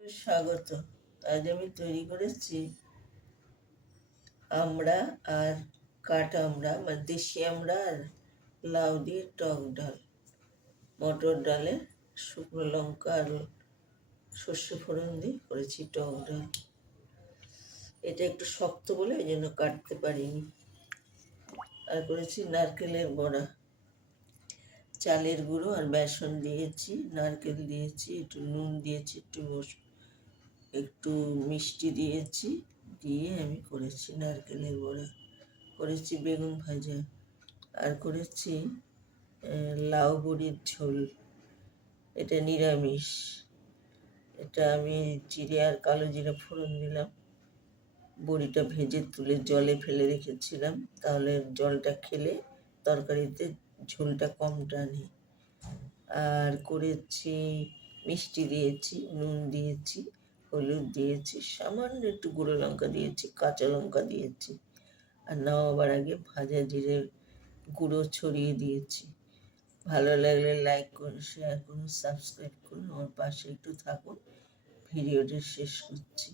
স্বাগত। আজ আমি তৈরি করেছি আমড়া আর কাঠ আমড়া, মানে দেশি আমড়া আর লাউ দিয়ে টক ডাল, মটর ডালে শুকনো লঙ্কা আর সর্ষে ফোড়ন দিয়ে করেছি টক ডাল। এটা একটু শক্ত বলে এই জন্য কাটতে পারিনি। আর করেছি নারকেলের বড়া, চালের গুঁড়ো আর বেসন দিয়েছি, নারকেল দিয়েছি, একটু নুন দিয়েছি, একটু মিষ্টি দিয়েছি, দিয়ে আমি করেছি নারকেলের বড়া। করেছি বেগুন ভাজা, আর করেছি লাউ বড়ির ঝোল। এটা নিরামিষ। এটা আমি জিরে আর কালো জিরে ফোড়ন দিলাম, বড়িটা ভেজে তুলে জলে ফেলে রেখেছিলাম, তাহলে জলটা খেলে তরকারিতে ঝোলটা কম টানে। আর করেছি মিষ্টি দিয়েছি, নুন দিয়েছি, হলুদ দিয়েছি, সামান্য একটু গুঁড়ো লঙ্কা দিয়েছি, কাঁচা লঙ্কা দিয়েছি, আর নামাবার আগে ভাজা জিরে গুঁড়ো ছড়িয়ে দিয়েছি। ভালো লাগলে লাইক করুন, শেয়ার করুন, সাবস্ক্রাইব করুন, আমার পাশে একটু থাকুন। ভিডিওটা শেষ করছি।